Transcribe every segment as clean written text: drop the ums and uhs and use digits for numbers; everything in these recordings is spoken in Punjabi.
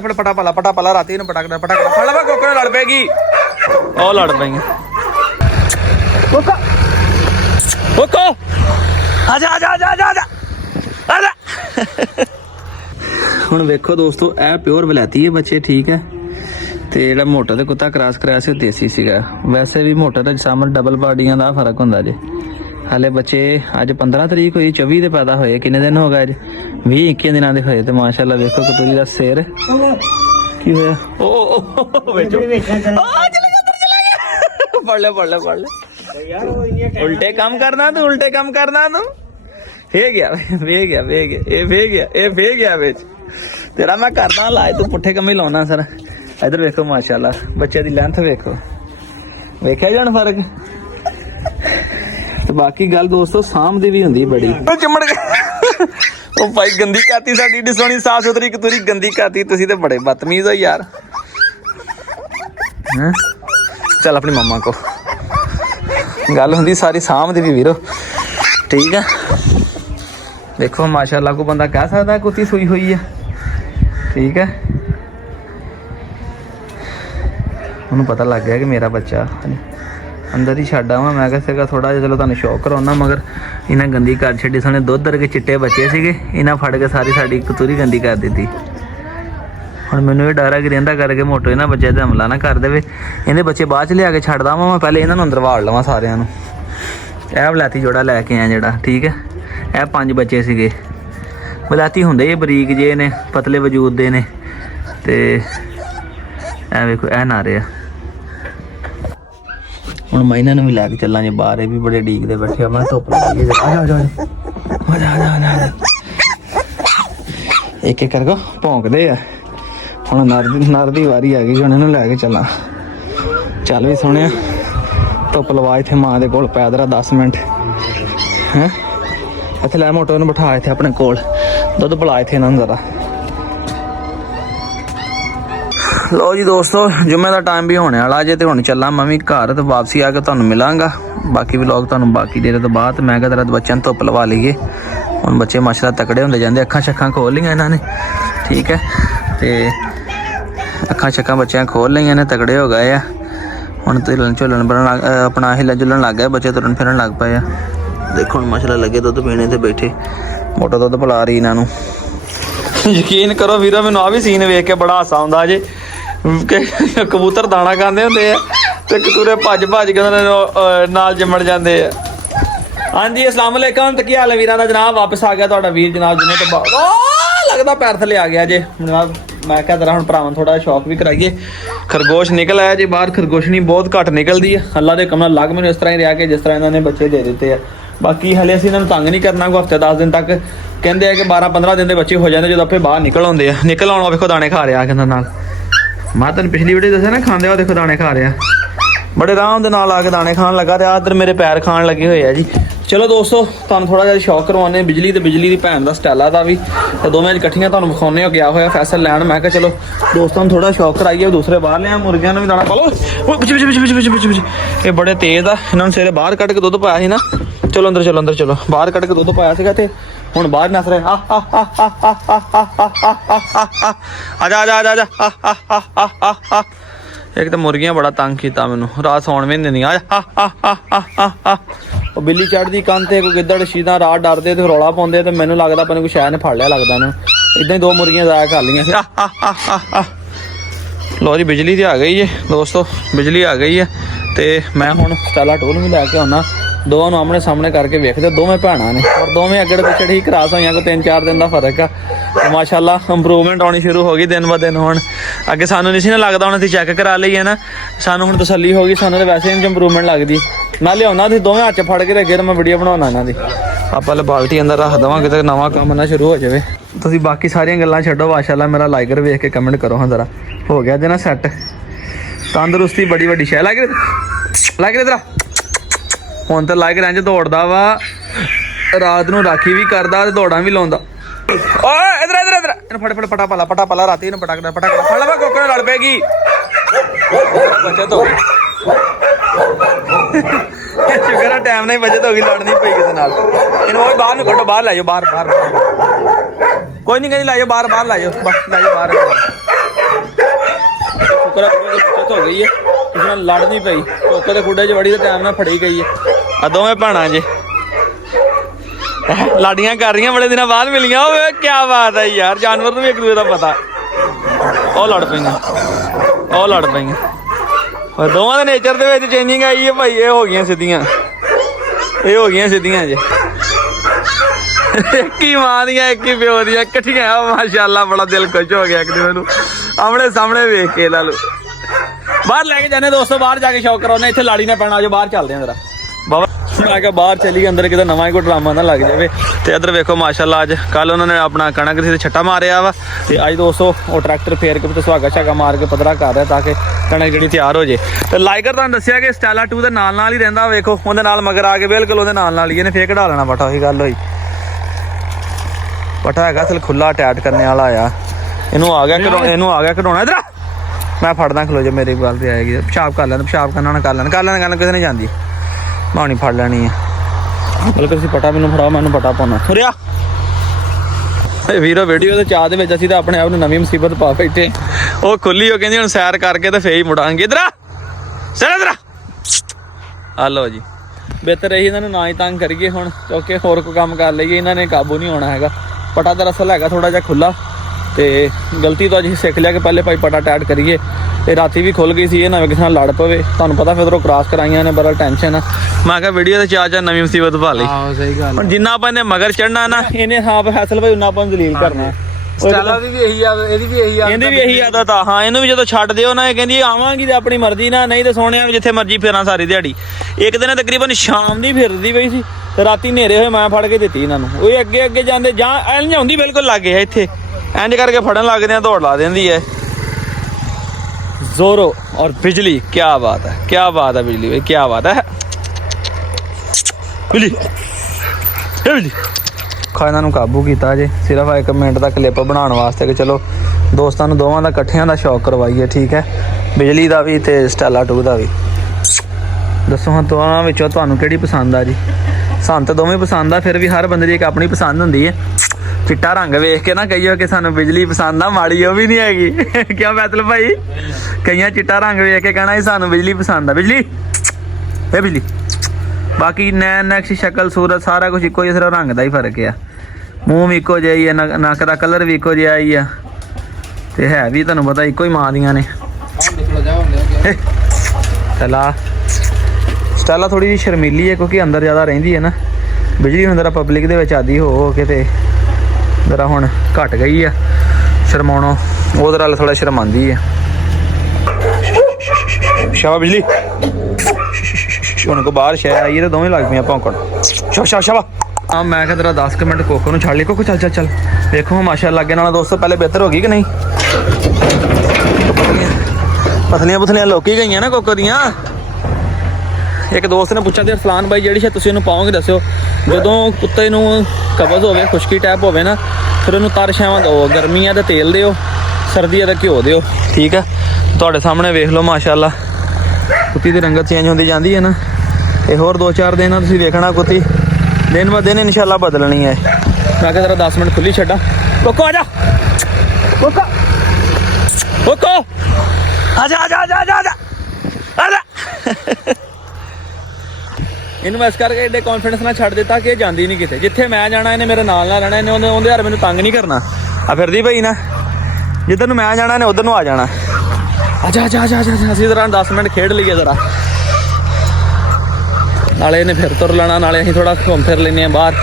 फटा पला राती पटाक फड़ ला कोको लड़ पेगी और लड़ पई कोको आजा आजा आजा आजा आजा आजा हुण वेखो दोस्तों ए प्योर वलैती है बच्चे ठीक है ते जेड़ा मोटा ते कुत्ता क्रॉस कराया सी देसी सीगा वैसे भी मोटा ते सामने डबल बाडियां दा फर्क हुंदा जे हाले बच्चे अज 15 तरीक हुई 24 दे पैदा होए किन्ने दिन हो गए अज 20-21 दिनां दे होए ते माशाअल्लाह देखो कतूरी दा सिर की होया ओ चला गया उल्टे काम करना तू फे गया बिच तेरा मैं करना लाए तू पुट्ठे कम ही लाना सर इधर वेखो माशाअल्लाह बच्चे दी लेंथ वेखो वेख्या जान फर्क ਤੇ ਬਾਕੀ ਗੱਲ ਦੋਸਤੋ ਸਾਂਭ ਦੀ ਵੀ ਹੁੰਦੀ ਬੜੀ ਉਹ ਚਿਮੜ ਗਿਆ ਉਹ ਭਾਈ ਗੰਦੀ ਕਾਤੀ ਸਾਡੀ ਏਡੀ ਸੋਹਣੀ ਸਾਫ ਸੁਥਰੀ ਕਤੂਰੀ ਗੰਦੀ ਕਾਤੀ ਤੁਸੀਂ ਤੇ ਬੜੇ ਬਦਤਮੀਜ਼ ਹੋ ਯਾਰ ਹੈ ਚੱਲ ਆਪਣੀ ਮੰਮਾ ਕੋ ਗੱਲ ਹੁੰਦੀ ਸਾਰੀ ਸਾਂਭ ਦੀ ਵੀ ਵੀਰੋ ਠੀਕ ਆ ਦੇਖੋ ਮਾਸ਼ਾਅੱਲਾ ਕੋ ਬੰਦਾ ਕਹਿ ਸਕਦਾ ਕੁੱਤੀ ਸੂਈ ਹੋਈ ਆ ਠੀਕ ਹੈ ਉਹਨੂੰ ਪਤਾ ਲੱਗ ਗਿਆ ਕਿ ਮੇਰਾ ਬੱਚਾ अंदर ही छड़ आवा मैं कहा थोड़ा जिहा चलो तुहानूं शौक कराउणा मगर इन्हें गंदी कर छड्डी साने दुध वर्गे चिट्टे बच्चे सीगे इन्हें फड़ के सारी साडी कतूरी गंदी कर दी हुण मैनूं ये डर है कि रहिंदा करके मोटो इन्हां बच्चे ते हमला ना कर देवे इहदे बच्चे बाद च लिया के छड्डदा वां मैं पहले इन्हां नूं अंदर वाड़ लवां सारिआं नूं इह वलैती जोड़ा लैके आया जेड़ा ठीक है इह 5 बच्चे सीगे वलैती हुंदे ये बरीक जे ने पतले वजूद दे ने ते इह वेखो इह नारे आ ਹੁਣ ਮੈਂ ਇਹਨਾਂ ਨੂੰ ਵੀ ਲੈ ਕੇ ਚੱਲਾਂ ਜੇ ਬਾਹਰ ਇਹ ਵੀ ਬੜੇ ਡੀਕਦੇ ਬੈਠੇ ਆ ਮੈਂ ਧੁੱਪ ਲੱਗੀ ਆ ਇੱਕ ਇੱਕ ਕਰਕੇ ਭੌਂਕਦੇ ਆ ਹੁਣ ਨਰ ਦੀ ਵਾਰੀ ਆ ਗਈ ਹੁਣ ਇਹਨੂੰ ਲੈ ਕੇ ਚੱਲਾਂ ਚੱਲ ਵੀ ਸੋਹਣਿਆ ਧੁੱਪ ਲਵਾ ਇੱਥੇ ਮਾਂ ਦੇ ਕੋਲ ਪੈਦਰਾ 10 ਮਿੰਟ ਹੈ ਇੱਥੇ ਲੈ ਮੋਟੋ ਨੂੰ ਬਿਠਾ ਇੱਥੇ ਆਪਣੇ ਕੋਲ ਦੁੱਧ ਪਿਲਾ ਇੱਥੇ ਇਹਨਾਂ ਨੂੰ ਜ਼ਰਾ लो जी दोस्तों जुम्मे का टाइम भी होने वाला जे तो हुण चला मैं भी घर तो वापसी आके तुहानूं मिलांगा बाकी व्लॉग तुहानूं बाकी देर तो बाद मैं कहा बच्चों धुप्प लवा लीए हुण बच्चे माशाअल्लाह तकड़े होंदे जांदे अखां शक्खां खोल लियां इन्हां ने ठीक है तो अखां शक्खां बच्चों खोल लियां ने तकड़े हो गए आ हुण तिलन झुलन बनन अपना हिलन जुलन लग गए बच्चे तुरन फिरन लग पे आ देखो हुण माशाअल्लाह लगे दुध पीने ते बैठे मोटा दुध पिला रही इन्हां नूं यकीन करो वीरो मैनूं आ भी सीन वेख के बड़ा हासा आउंदा जे कबूतर दाना खाते होंगे तो कतूरे भज के नाल चिमड़ जाते हैं हाँ जी अस्सलाम वालेकुम तो की हाल है वीरां दा जनाब वापस आ गया तुहाडा वीर जनाब जिन्हें तो लगता पैर थले आ गया जे जनाब मैं क्या जरा हम भरावां थोड़ा शौक भी कराइए खरगोश निकल आया जी बाहर खरगोशनी बहुत घट निकलती है अल्लाह के कमल लग मैंने इस तरह ही रहा कि जिस तरह इन्होंने बच्चे दे दिते हैं बाकी हले असीं इन्हां नूं तंग नहीं करना कोई हफ्ते 10 दिन तक कहते हैं कि 12-15 दिन के बच्चे हो जाते जो आपे बाहर निकल आउंदे आ निकल आउण वेखो दाने खा रहा कहंदा नाल मैं तेन पिछली वीडियो दस्सिया ना खांदे हो देखो दाने खा रहा बड़े आराम के नाल आके दाने खान लगा तो इधर मेरे पैर खान लगे हुए है जी चलो दोस्तों तुहानूं थोड़ा जिहा शौक करवाने बिजली की भैन का स्टाइला का भी तो दोवें इकट्ठियां तुहानूं विखाउने गया होया फैसल लैन मैं कहा चलो दोस्तों थोड़ा शौक कराइए दूसरे बाहर लिया मुर्गियां भी दाना पा लो ये बड़े तेज आ इन्होंने सवेरे बाहर कट के दुध पाया ना चलो अंदर चलो बाहर कट के दुध पाया सीगा ते हुण बाहर नस रहे आजा एक तो मुर्गियां बड़ा तंग किया मैनू रात सौन भी नहीं आ बिल्ली चढ़ती कंध ते कोई गिद्दड़ शीदा रात डरदे ते रौला पाउंदे ते मैनू लगदा पता नहीं कोई शैर ने फड़ लिया लगदा इन्हां इदां ही 2 मुर्गियां जाया कर लियां लो जी बिजली तो आ गई है दोस्तों बिजली आ गई है तो मैं हुण स्टाइला टूल भी लैके आउणा दोवां नूं आमने सामने करके वेखदे दोवें भैणां ने और दोवें अगड़ पिछड़ ही क्रॉस होईयां कोई 3-4 दिन का फर्क आ माशाअल्लाह इंप्रूवमेंट आनी शुरू हो गई दिन ब दिन हुण अगे सानूं नहीं सी ना लगदा हुण असीं चैक करा लईए ना सानूं हुण तसल्ली हो गई सानूं तो वैसे ही इंप्रूवमेंट लगदी मैं लियाउणा सी दोवें हत्थ फड़ के अगे मैं वीडियो बनाउणा इन्हां दी आपां ले बाल्टी अंदर रख देवां किते नवां काम ना शुरू हो जावे तुसीं बाकी सारियां गल्लां छड्डो माशाअल्लाह मेरा लाइकर वेख के कमेंट करो हाँ जरा हो गया जे ना सैट तंदुरुस्ती बड़ी वड्डी शै लाइकर इधर हुण तो लाइकर इंज दौड़दा वा रात नूं राखी भी करदा ते दौड़ां भी लाउंदा ओए इधर फट पटा पला राती पटाक फड़ ला कोको लड़ पेगी बचत हो गई शुक्र है टाइम नहीं बचत हो गई लड़नी पई किसी नाल इन्हूं बाहर नूं कड्डो बाहर लै जाओ बाहर कोई नहीं कहीं लै जाओ बाहर लै जाओ बाहर ਦਿੱਕਤ ਹੋ ਗਈ ਹੈ, ਕਿਸੇ ਨਾਲ ਲੜ ਨਹੀਂ ਪਈ, ਕੋਕੋ ਦੇ ਖੁੱਡੇ 'ਚ ਵੜੀ ਤੇ ਟਾਈਮ ਨਾਲ ਫੜੀ ਗਈ ਹੈ। ਆ ਦੋਵੇਂ ਭੈਣਾਂ ਜੇ ਲਾਡੀਆਂ ਕਰ ਰਹੀਆਂ, ਬੜੇ ਦਿਨਾਂ ਬਾਅਦ ਮਿਲੀਆਂ। ਓਏ ਕੀ ਬਾਤ ਹੈ ਯਾਰ, ਜਾਨਵਰ ਨੂੰ ਵੀ ਇੱਕ ਦੂਜੇ ਦਾ ਪਤਾ। ਉਹ ਲੜ ਪਈਆਂ, ਉਹ ਲੜ ਪਈਆਂ। ਦੋਵਾਂ ਦੇ ਨੇਚਰ ਦੇ ਵਿੱਚ ਚੇਂਜਿੰਗ ਆਈ ਹੈ ਭਾਈ। ਇਹ ਹੋ ਗਈਆਂ ਸਿੱਧੀਆਂ, ਇਹ ਹੋ ਗਈਆਂ ਸਿੱਧੀਆਂ ਜੇ। ਇੱਕ ਹੀ ਮਾਂ ਦੀਆਂ ਇੱਕ ਹੀ ਪਿਓ ਦੀਆਂ ਇਕੱਠੀਆਂ। ਮਾਸ਼ਾਅੱਲਾ ਬੜਾ ਦਿਲ ਖੁਸ਼ ਹੋ ਗਿਆ ਇੱਕ ਦਿਨ ਮੈਨੂੰ ਆਮਣੇ ਸਾਹਮਣੇ ਵੇਖ ਕੇ। ਲਾ ਲਓ ਬਾਹਰ ਲੈ ਕੇ ਜਾਣੇ ਦੋਸਤੋ, ਬਾਹਰ ਜਾ ਕੇ ਸ਼ੌਕ ਕਰਾਉਣੇ। ਇੱਥੇ ਲਾੜੀ ਨਾ ਪੈਣਾ, ਜੋ ਬਾਹਰ ਚੱਲਦੇ ਆ ਜਰਾ ਬਾਬਾ। ਮੈਂ ਕਿਹਾ ਬਾਹਰ ਚਲੀ ਅੰਦਰ ਕਿਤੇ ਨਵਾਂ ਹੀ ਕੋਈ ਡਰਾਮਾ ਨਾ ਲੱਗ ਜਾਵੇ। ਤੇ ਇੱਧਰ ਵੇਖੋ ਮਾਸ਼ਾਅੱਲਾ, ਅੱਜ ਕੱਲ ਉਹਨਾਂ ਨੇ ਆਪਣਾ ਕਣਕ ਸੀ ਤੇ ਛੱਟਾ ਮਾਰਿਆ ਵਾ, ਤੇ ਅੱਜ ਦੋਸਤੋ ਉਹ ਟਰੈਕਟਰ ਫੇਰ ਕੇ ਤੇ ਸੁਹਾਗਾ ਛਾਗਾ ਮਾਰ ਕੇ ਪੱਧਰਾ ਕਰ ਰਿਹਾ ਤਾਂ ਕਿ ਕਣਕ ਜਿਹੜੀ ਤਿਆਰ ਹੋ ਜੇ। ਤੇ ਲਾਈਕਰ ਤੁਹਾਨੂੰ ਦੱਸਿਆ ਕਿ ਸਟੈਲਾ 2 ਦੇ ਨਾਲ ਹੀ ਰਹਿੰਦਾ। ਵੇਖੋ ਉਹਦੇ ਨਾਲ ਮਗਰ ਆ ਕੇ ਬਿਲਕੁਲ ਉਹਦੇ ਨਾਲ ਹੀ ਇਹਨੇ ਫੇਰ ਕਢਾ ਲੈਣਾ ਪਟਾ। ਉਹੀ ਗੱਲ ਹੋਈ, ਪਟਾ ਹੈਗਾ ਅਸਲ ਖੁੱਲਾ ਟੈਟ ਕਰਨੇ ਵਾਲਾ ਆ। ਇਹਨੂੰ ਆ ਗਿਆ ਕਢਾਉਣਾ। ਇੱਧਰ ਮੈਂ ਫੜਦਾ, ਖਲੋ ਜਾ ਮੇਰੀ ਗੱਲ ਤੇ ਆਏਗੀ। ਪਿਸ਼ਾਬ ਕਰ ਲੈਣ, ਪਿਸ਼ਾਬ ਕਰਨਾ ਨਾ ਕਰ ਲੈਣ ਕਿਸੇ ਨੇ ਜਾਂਦੀ ਮਾਣੀ ਫੜ ਲੈਣੀ ਆ। ਬਲਕਿ ਤੁਸੀਂ ਪਟਾ ਮੈਨੂੰ ਫੜਾਓ, ਮੈਨੂੰ ਪਟਾ ਪਾਉਣਾ। ਤੁਰਿਆ ਵੀਰੋ ਵੀਡੀਓ ਦੇ ਚਾਹ ਦੇ ਵਿੱਚ ਅਸੀਂ ਤਾਂ ਆਪਣੇ ਆਪ ਨੂੰ ਨਵੀਂ ਮੁਸੀਬਤ ਪਾ ਬੈਠੇ। ਉਹ ਖੁੱਲੀ, ਉਹ ਕਹਿੰਦੀ ਹੁਣ ਸੈਰ ਕਰਕੇ ਤੇ ਫੇਰ ਹੀ ਮੁੜਾਂਗੇ। ਇੱਧਰ ਸੈਰ ਇੱਧਰ ਆ ਲਓ ਜੀ। ਬਿਹਤਰ ਇਹੀ ਇਹਨਾਂ ਨੂੰ ਨਾ ਹੀ ਤੰਗ ਕਰੀਏ ਹੁਣ, ਕਿਉਂਕਿ ਹੋਰ ਕੋਈ ਕੰਮ ਕਰ ਲਈਏ ਇਹਨਾਂ ਨੇ ਕਾਬੂ ਨਹੀਂ ਹੋਣਾ ਹੈਗਾ। ਪਟਾ ਦਰਅਸਲ ਹੈਗਾ ਥੋੜਾ ਜਿਹਾ ਖੁੱਲਾ, ਤੇ ਗਲਤੀ ਤੋਂ ਅਸੀਂ ਸਿੱਖ ਲਿਆ ਕਿ ਪਹਿਲੇ ਭਾਈ ਪਟਾ ਟੈਟ ਕਰੀਏ। ਤੇ ਰਾਤੀ ਵੀ ਖੁੱਲ ਗਈ ਸੀ, ਇਹ ਨਾ ਕਿਸੇ ਨਾਲ ਲੜ ਪਵੇ। ਤੁਹਾਨੂੰ ਪਤਾ ਫਿਰ ਉਧਰੋਂ ਕ੍ਰਾਸ ਕਰਾਈਆਂ ਨੇ, ਬੜਾ ਟੈਨਸ਼ਨ ਆ। ਮੈਂ ਕਿਹਾ ਵੀਡੀਓ ਦੇ ਚਾਚਾ ਨਵੀਂ ਮੁਸੀਬਤ ਪਾ ਲਈ। ਸਹੀ ਗੱਲ। ਹੁਣ ਜਿੰਨਾ ਆਪਾਂ ਇਹਨੇ ਮਗਰ ਚੜਨਾ ਨਾ, ਇਹਨੇ ਹਾਂ ਫੈਸਲ ਭਾਈ ਉਹਨਾਂ ਆਪਾਂ ਨੂੰ ਦਲੀਲ ਕਰਨਾ। ਸਟੈਲਾ ਦੀ ਵੀ ਇਹੀ ਆ, ਇਹਦੀ ਵੀ ਇਹੀ ਆ, ਇਹਦੀ ਵੀ ਇਹੀ ਆਦਤ ਆ। ਹਾਂ ਇਹਨੂੰ ਵੀ ਜਦੋਂ ਛੱਡ ਦਿਓ ਨਾ, ਇਹ ਕਹਿੰਦੀ ਆਵਾਂਗੀ ਤੇ ਆਪਣੀ ਮਰਜ਼ੀ ਨਾਲ, ਨਹੀਂ ਤੇ ਸੋਹਣਿਆ ਜਿੱਥੇ ਮਰਜ਼ੀ ਫੇਰਾਂ ਸਾਰੀ ਦਿਹਾੜੀ। ਇੱਕ ਦਿਨ ਤਕਰੀਬਨ ਸ਼ਾਮ ਦੀ ਫਿਰਦੀ ਪਈ ਸੀ ਤੇ ਰਾਤੀ ਹਨੇਰੇ ਹੋਏ ਮੈਂ ਫੜ ਕੇ ਦਿੱਤੀ ਇਹਨਾਂ ਨੂੰ। ਉਹ ਅੱਗੇ ਜਾਂਦੇ ਜਾਂ ਐਂ ਆਉਂਦੀ ਬਿਲਕੁਲ ਲਾਗੇ ਹੈ, ਇੱਥੇ ਇੰਜ ਕਰਕੇ ਫੜਨ ਲੱਗਦੇ ਆ, ਦੌੜ ਲਾ ਦਿੰਦੀ ਹੈ। ਜ਼ੋਰੋ ਔਰ ਬਿਜਲੀ, क्या बात है, क्या बात है बिजली भाई, क्या बात है ਬਿਜਲੀ। ਖਾਣਾ ਨੂੰ ਕਾਬੂ ਕੀਤਾ ਜੇ ਸਿਰਫ 1 ਮਿੰਟ ਦਾ ਕਲਿੱਪ ਬਣਾਉਣ ਵਾਸਤੇ ਕਿ ਚਲੋ ਦੋਸਤਾਂ ਨੂੰ ਦੋਵਾਂ ਦਾ ਇਕੱਠਿਆਂ ਦਾ ਸ਼ੌਕ ਕਰਵਾਈਏ। ਠੀਕ ਹੈ, ਬਿਜਲੀ ਦਾ ਵੀ ਤੇ ਸਟੈਲਾ 2 ਦਾ ਵੀ। ਦੱਸੋ ਹਾਂ ਦੋਵਾਂ ਵਿੱਚੋਂ ਤੁਹਾਨੂੰ ਕਿਹੜੀ ਪਸੰਦ ਆ ਜੀ? ਸਾਨੂੰ ਤਾਂ ਦੋਵੇਂ ਪਸੰਦ ਆ, ਫਿਰ ਵੀ ਹਰ ਬੰਦੇ ਦੀ ਇੱਕ ਆਪਣੀ ਪਸੰਦ ਹੁੰਦੀ ਹੈ। ਚਿੱਟਾ ਰੰਗ ਵੇਖ ਕੇ ਨਾ ਕਹੀਓ ਕਿ ਸਾਨੂੰ ਬਿਜਲੀ ਪਸੰਦ ਆ, ਮਾੜੀ ਉਹ ਵੀ ਨਹੀਂ ਹੈਗੀ। ਕਿਉਂ ਬੈਤਲ ਭਾਈ? ਕਈਆਂ ਚਿੱਟਾ ਰੰਗ ਵੇਖ ਕੇ ਕਹਿਣਾ ਸਾਨੂੰ ਬਿਜਲੀ ਪਸੰਦ ਆ। ਬਿਜਲੀ ਇਹ ਬਿਜਲੀ। ਬਾਕੀ ਨੈਣ ਨਕਸ਼ ਸ਼ਕਲ ਸੂਰਤ ਸਾਰਾ ਕੁਝ ਇੱਕੋ ਜਿਹਾ, ਸਿਰਫ ਰੰਗ ਦਾ ਹੀ ਫਰਕ ਆ। ਮੂੰਹ ਵੀ ਇੱਕੋ ਜਿਹਾ ਹੀ ਆ, ਨੱਕ ਦਾ ਕਲਰ ਵੀ ਇੱਕੋ ਜਿਹਾ ਹੀ ਆ, ਤੇ ਹੈ ਵੀ ਤੁਹਾਨੂੰ ਪਤਾ ਇੱਕੋ ਹੀ ਮਾਂ ਦੀਆਂ ਨੇ। ਸਟੈਲਾ ਥੋੜੀ ਜਿਹੀ ਸ਼ਰਮੀਲੀ ਹੈ ਕਿਉਂਕਿ ਅੰਦਰ ਜ਼ਿਆਦਾ ਰਹਿੰਦੀ ਹੈ ਨਾ। ਬਿਜਲੀ ਹੁਣ ਜ਼ਰਾ ਪਬਲਿਕ ਦੇ ਵਿੱਚ ਆਦੀ ਹੋ ਕੇ ਤੇ ਜ਼ਰਾ ਹੁਣ ਘਟ ਗਈ ਆ ਸ਼ਰਮਾਉਣੋਂ। ਉਹਦੇ ਨਾਲ ਥੋੜਾ ਸ਼ਰਮਾਉਂਦੀ ਹੈ। ਸ਼ਾਬਾ ਬਿਜਲੀ। ਹੁਣ ਕੋ ਬਾਹਰ ਸ਼ੈ ਆਈ ਤੇ ਦੋਵੇਂ ਲੱਗ ਪਈਆਂ ਭੌਂਕਣ। ਸ਼ਾਬਾ ਆ ਮੈਂ ਕਿਹਾ ਤੇਰਾ 10 ਮਿੰਟ ਕੋਕੋ ਨੂੰ ਛੱਡ ਲਈ। ਕੋਕੋ ਚੱਲ ਵੇਖੋ ਮਾਸ਼ਾਅੱਲਾ ਅੱਗੇ ਨਾਲ ਦੋਸਤੋ ਪਹਿਲੇ ਬਿਹਤਰ ਹੋ ਗਈ ਕਿ ਨਹੀਂ? ਪਤਲੀਆਂ ਲੋਕੀ ਗਈਆਂ ਨਾ ਕੋਕੋ ਦੀਆਂ। ਇੱਕ ਦੋਸਤ ਨੇ ਪੁੱਛਿਆ ਤੇ ਅਰਸਲਾਨ ਬਾਈ ਜਿਹੜੀ ਸ਼ਾਇਦ ਤੁਸੀਂ ਇਹਨੂੰ ਪਾਓਗੇ ਦੱਸਿਓ। ਜਦੋਂ ਕੁੱਤੇ ਨੂੰ ਕਬਜ਼ ਹੋਵੇ, ਖੁਸ਼ਕੀ ਟੈਪ ਹੋਵੇ ਨਾ, ਫਿਰ ਉਹਨੂੰ ਤਰ ਛਾਵਾਂ ਦਿਓ। ਗਰਮੀਆਂ ਦਾ ਤੇਲ ਦਿਓ, ਸਰਦੀਆਂ ਦਾ ਘਿਓ ਦਿਓ। ਠੀਕ ਹੈ, ਤੁਹਾਡੇ ਸਾਹਮਣੇ ਵੇਖ ਲਓ ਮਾਸ਼ਾਅੱਲਾ ਕੁੱਤੀ ਦੀ ਰੰਗਤ ਚੇਂਜ ਹੁੰਦੀ ਜਾਂਦੀ ਹੈ ਨਾ। ਇਹ ਹੋਰ 2-4 ਦਿਨ ਤੁਸੀਂ ਵੇਖਣਾ ਕੁੱਤੀ ਦਿਨ ਬ ਦਿਨ ਇਨਸ਼ਾਅੱਲਾ ਬਦਲਣੀ ਹੈ। ਮੈਂ ਕਿਹਾ ਤੇਰਾ 10 ਮਿੰਟ ਖੁੱਲੀ ਛੱਡਾਂ। ਕੋਕੋ ਆ ਜਾ, ਕੋਕੋ ਆ ਜਾ। ਇਹਨੂੰ ਇਸ ਕਰਕੇ ਏਡੇ ਕੌਨਫੀਡੈਂਸ ਨਾਲ ਛੱਡ ਦਿੱਤਾ ਕਿ ਇਹ ਜਾਂਦੀ ਨਹੀਂ ਕਿਤੇ। ਜਿੱਥੇ ਮੈਂ ਜਾਣਾ ਇਹਨੇ ਮੇਰੇ ਨਾਲ ਰਹਿਣਾ। ਇਹਨੇ ਉਹਦੇ ਯਾਰ ਮੈਨੂੰ ਤੰਗ ਨਹੀਂ ਕਰਨਾ। ਆ ਫਿਰਦੀ ਪਈ ਨਾ, ਜਿੱਧਰ ਨੂੰ ਮੈਂ ਜਾਣਾ ਇਹਨੇ ਉਧਰ ਨੂੰ ਆ ਜਾਣਾ। ਆ ਜਾ ਅਸੀਂ ਜ਼ਰਾ 10 ਮਿੰਟ ਖੇਡ ਲਈਏ ਜ਼ਰਾ। ਨਾਲੇ ਇਹਨੇ ਫਿਰ ਤੁਰ ਲੈਣਾ, ਨਾਲੇ ਅਸੀਂ ਥੋੜਾ ਘੁੰਮ ਫਿਰ ਲੈਂਦੇ ਹਾਂ ਬਾਹਰ।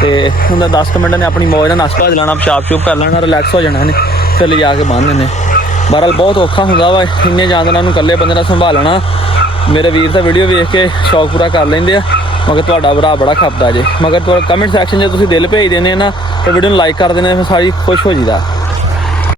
ਤੇ ਹੁੰਦਾ 10 ਮਿੰਟ ਨੇ ਆਪਣੀ ਮੌਜ ਨਾਲ ਨਸ਼ਤਾ ਹੋ ਲੈਣਾ, ਪਿਸ਼ਾਬ ਸ਼ੂਬ ਕਰ ਲੈਣਾ, ਰਿਲੈਕਸ ਹੋ ਜਾਣਾ ਇਹਨੇ, ਫਿਰ ਲਿਜਾ ਕੇ ਬੰਨ ਦਿੰਦੇ। ਬਹਰਹਾਲ ਬਹੁਤ ਔਖਾ ਹੁੰਦਾ ਵਾ ਇੰਨੇ ਜਾਨਵਰਾਂ ਨੂੰ ਇਕੱਲੇ ਬੰਦੇ ਨਾਲ ਸੰਭਾਲਣਾ। ਮੇਰੇ ਵੀਰ ਤਾਂ ਵੀਡੀਓ ਵੇਖ ਕੇ ਸ਼ੌਕ ਪੂਰਾ ਕਰ ਲੈਂਦੇ ਆ, ਮਗਰ ਤੁਹਾਡਾ ਭਰਾ ਬੜਾ ਖਪਦਾ ਜੇ। ਮਗਰ ਤੁਹਾਡਾ ਕਮੈਂਟ ਸੈਕਸ਼ਨ 'ਚ ਤੁਸੀਂ ਦਿਲ ਭੇਜ ਦਿੰਦੇ ਨਾ ਤੇ ਵੀਡੀਓ ਨੂੰ ਲਾਈਕ ਕਰ ਦਿੰਦੇ, ਫਿਰ ਸਾਰੀ ਖੁਸ਼ ਹੋ ਜੀਦਾ।